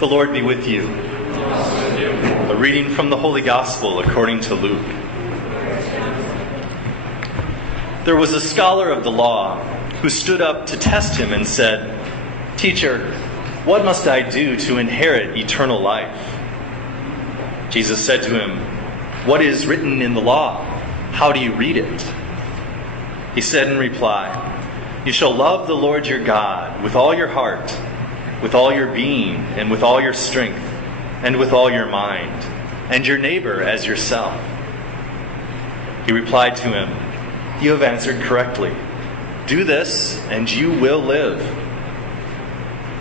The Lord be with you. A reading from the Holy Gospel according to Luke. There was a scholar of the law who stood up to test him and said, "Teacher, what must I do to inherit eternal life?" Jesus said to him, "What is written in the law? How do you read it?" He said in reply, "You shall love the Lord your God with all your heart, with all your being, and with all your strength, and with all your mind, and your neighbor as yourself." He replied to him, "You have answered correctly. Do this, and you will live."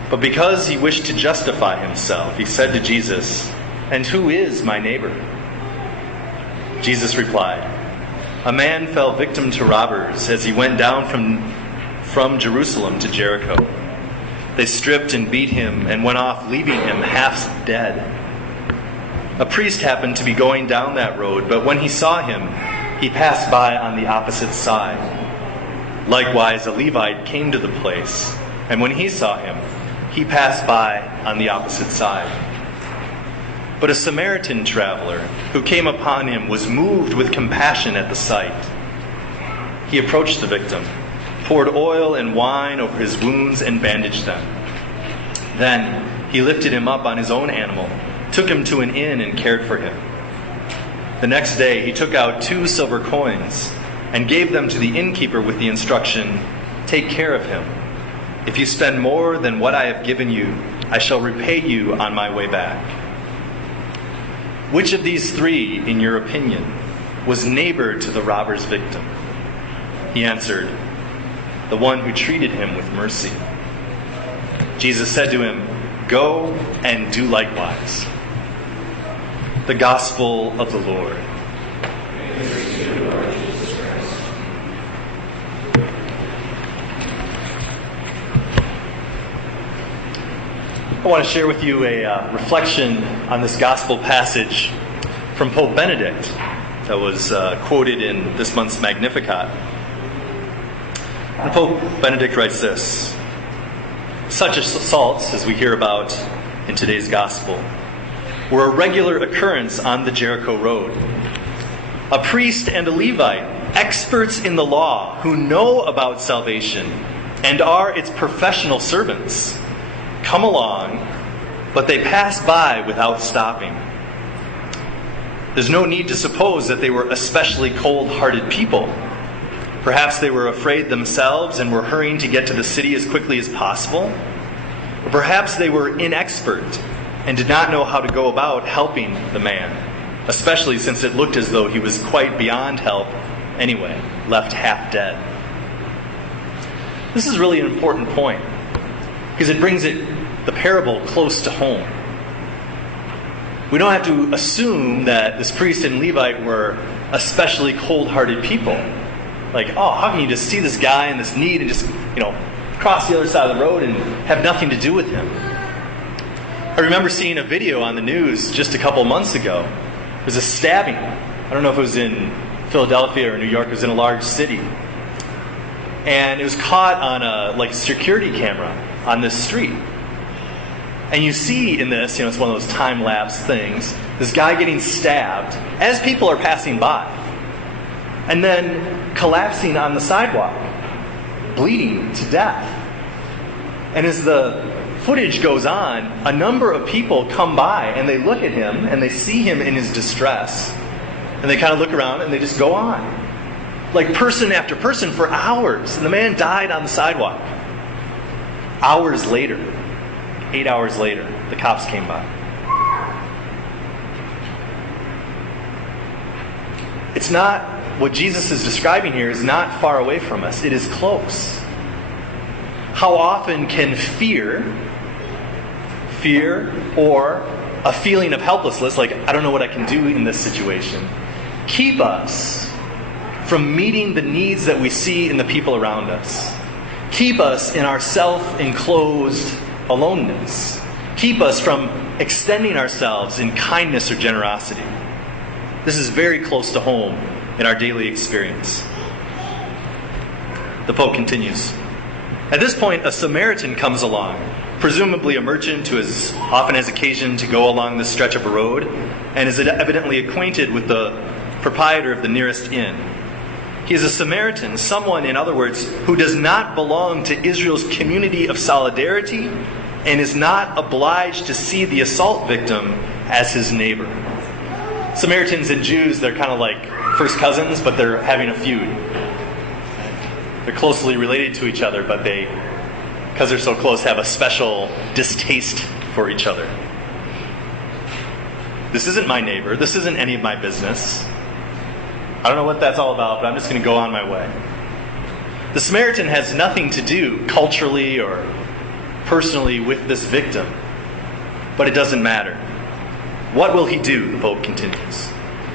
But because he wished to justify himself, he said to Jesus, "And who is my neighbor?" Jesus replied, "A man fell victim to robbers as he went down from Jerusalem to Jericho. They stripped and beat him and went off, leaving him half dead. A priest happened to be going down that road, but when he saw him, he passed by on the opposite side. Likewise, a Levite came to the place, and when he saw him, he passed by on the opposite side. But a Samaritan traveler who came upon him was moved with compassion at the sight. He approached the victim, poured oil and wine over his wounds, and bandaged them. Then he lifted him up on his own animal, took him to an inn, and cared for him. The next day he took out 2 silver coins and gave them to the innkeeper with the instruction, 'Take care of him. If you spend more than what I have given you, I shall repay you on my way back.' Which of these 3, in your opinion, was neighbor to the robber's victim?" He answered, "The one who treated him with mercy." Jesus said to him, "Go and do likewise." The Gospel of the Lord. I want to share with you a reflection on this Gospel passage from Pope Benedict that was quoted in this month's Magnificat. And Pope Benedict writes this: "Such assaults as we hear about in today's Gospel were a regular occurrence on the Jericho road. A priest and a Levite, experts in the law who know about salvation and are its professional servants, come along, but they pass by without stopping. There's no need to suppose that they were especially cold-hearted people. Perhaps they were afraid themselves and were hurrying to get to the city as quickly as possible. Or perhaps they were inexpert and did not know how to go about helping the man, especially since it looked as though he was quite beyond help anyway, left half dead." This is really an important point, because it brings the parable close to home. We don't have to assume that this priest and Levite were especially cold-hearted people. Like, oh, how can you just see this guy in this need and just, cross the other side of the road and have nothing to do with him? I remember seeing a video on the news just a couple months ago. It was a stabbing. I don't know if it was in Philadelphia or New York. It was in a large city. And it was caught on a security camera on this street. And you see in this, it's one of those time-lapse things, this guy getting stabbed as people are passing by. And then collapsing on the sidewalk, bleeding to death. And as the footage goes on, a number of people come by and they look at him and they see him in his distress. And they kind of look around and they just go on. Like person after person for hours. And the man died on the sidewalk. Hours later, 8 hours later, the cops came by. It's not, what Jesus is describing here is not far away from us. It is close. How often can fear or a feeling of helplessness, like I don't know what I can do in this situation, keep us from meeting the needs that we see in the people around us? Keep us in our self-enclosed aloneness. Keep us from extending ourselves in kindness or generosity. This is very close to home in our daily experience. The Pope continues. At this point, a Samaritan comes along presumably a merchant who often has occasion to go along this stretch of a road and is evidently acquainted with the proprietor of the nearest inn. He is a Samaritan, someone, in other words, who does not belong to Israel's community of solidarity and is not obliged to see the assault victim as his neighbor. Samaritans and Jews, they're kind of like first cousins, but they're having a feud. They're closely related to each other, but because they're so close, have a special distaste for each other. This isn't my neighbor. This isn't any of my business. I don't know what that's all about, but I'm just going to go on my way. The Samaritan has nothing to do culturally or personally with this victim, but it doesn't matter. What will he do? The Pope continues.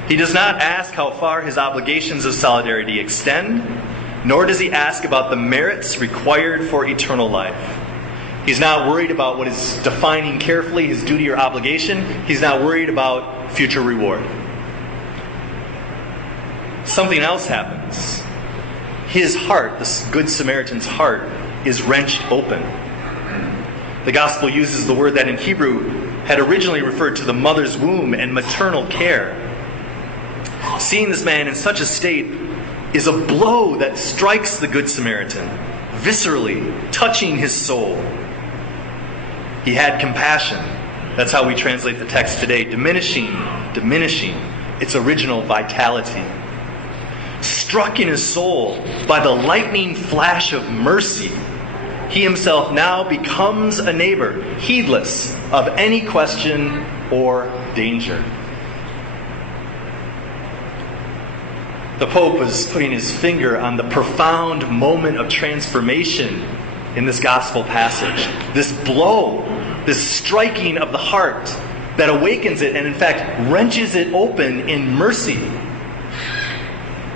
He does not ask how far his obligations of solidarity extend, nor does he ask about the merits required for eternal life. He's not worried about what is defining carefully his duty or obligation. He's not worried about future reward. Something else happens. His heart, this Good Samaritan's heart, is wrenched open. The Gospel uses the word that in Hebrew had originally referred to the mother's womb and maternal care. Seeing this man in such a state is a blow that strikes the Good Samaritan, viscerally, touching his soul. He had compassion. That's how we translate the text today. Diminishing its original vitality. Struck in his soul by the lightning flash of mercy, he himself now becomes a neighbor, heedless of any question or danger. The Pope was putting his finger on the profound moment of transformation in this gospel passage. This blow, this striking of the heart that awakens it and in fact wrenches it open in mercy.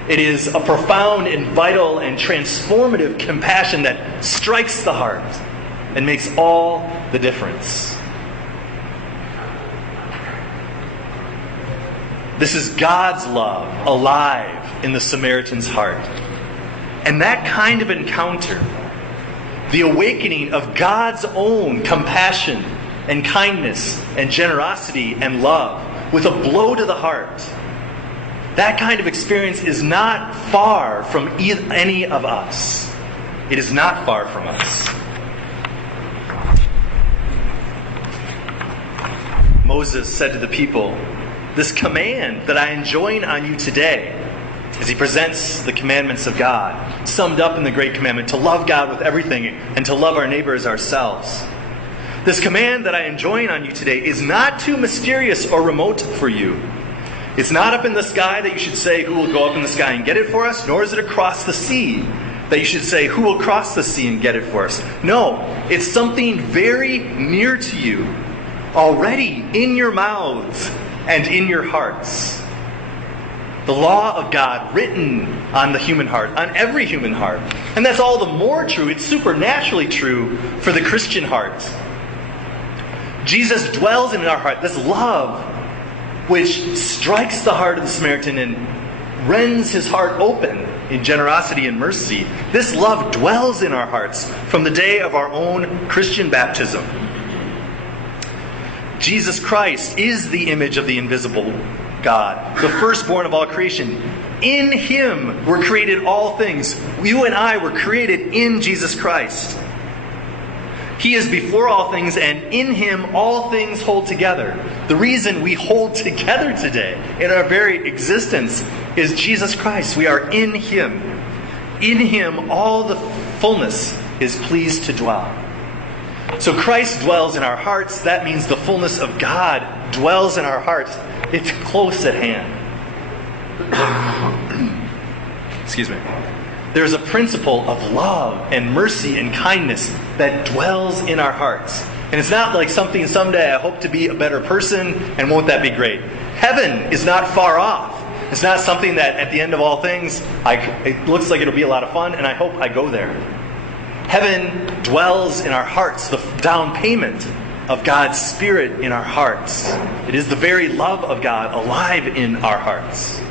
It is a profound and vital and transformative compassion that strikes the heart and makes all the difference. This is God's love alive in the Samaritan's heart. And that kind of encounter, the awakening of God's own compassion and kindness and generosity and love with a blow to the heart, that kind of experience is not far from any of us. It is not far from us. Moses said to the people, "This command that I enjoin on you today," as he presents the commandments of God, summed up in the great commandment to love God with everything and to love our neighbor as ourselves. "This command that I enjoin on you today is not too mysterious or remote for you. It's not up in the sky that you should say, 'Who will go up in the sky and get it for us?' Nor is it across the sea that you should say, 'Who will cross the sea and get it for us?' No, it's something very near to you, already in your mouths and in your hearts. The law of God written on the human heart, on every human heart. And that's all the more true, it's supernaturally true for the Christian heart. Jesus dwells in our heart, this love which strikes the heart of the Samaritan and rends his heart open in generosity and mercy. This love dwells in our hearts from the day of our own Christian baptism. Jesus Christ is the image of the invisible God, the firstborn of all creation. In Him were created all things. You and I were created in Jesus Christ. He is before all things, and in Him all things hold together. The reason we hold together today in our very existence is Jesus Christ. We are in Him. In Him all the fullness is pleased to dwell. So Christ dwells in our hearts. That means the fullness of God dwells in our hearts. It's close at hand. Excuse me. There's a principle of love and mercy and kindness that dwells in our hearts. And it's not like something someday I hope to be a better person and won't that be great. Heaven is not far off. It's not something that at the end of all things, it looks like it'll be a lot of fun and I hope I go there. Heaven dwells in our hearts, the down payment of God's Spirit in our hearts. It is the very love of God alive in our hearts.